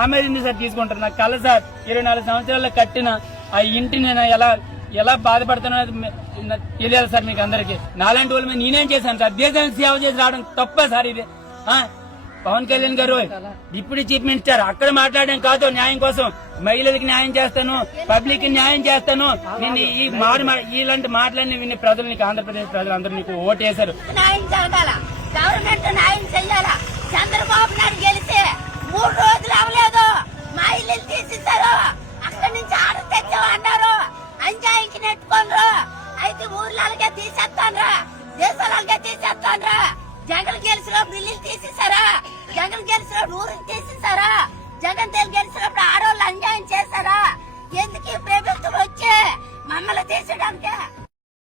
నా మీద ఎందుకు సార్ తీసుకుంటారు? నాకు కల సార్ 24 సంవత్సరాల్లో కట్టిన ఆ ఇంటిని నేను ఎలా బాధపడుతున్నా తెలియాలి సార్ మీకు అందరికి. నాలాంటి వాళ్ళ మీద నేనేం చేశాను సార్? దేశానికి సేవ చేసి రావడం తప్ప సార్ ఇది? పవన్ కళ్యాణ్ గారు డిప్యూటీ చీఫ్ మినిస్టర్ అక్కడ మాట్లాడడం కాదు న్యాయం కోసం. మహిళలకు న్యాయం చేస్తాను, పబ్లిక్ న్యాయం చేస్తాను. నిన్ను ఈ ఇలాంటి మాటలన్నీ విని ప్రజలు నీకు, ఆంధ్రప్రదేశ్ ప్రజలందరూ నీకు ఓటేశారు. న్యాయం జరగాల, గవర్నమెంట్ న్యాయం చెయ్యాలా. చంద్రబాబు నాయుడు గెలిచి 3 రోజులు అవ్వలేదు, మా ఇల్లు తీసిస్తారు. అక్కడి నుంచి ఆర్డర్ తెచ్చామన్నారు, అంజాయికి నెట్టుకోండ్రు. అయితే ఊర్లకే తీసేస్తాన్రా, దేశాలకే తీసేస్తాన్రా. జగన్ గెలిచినప్పుడు ఇల్లు తీసేసారా? జగన్ గెలిచినప్పుడు ఊరికి తీసేసారా? జగన్ గెలిచినప్పుడు ఆడవాళ్ళు అన్యాయం చేశారా? ఎందుకు ఈ ప్రభుత్వం వచ్చి మమ్మల్ని తీసేయడానికి?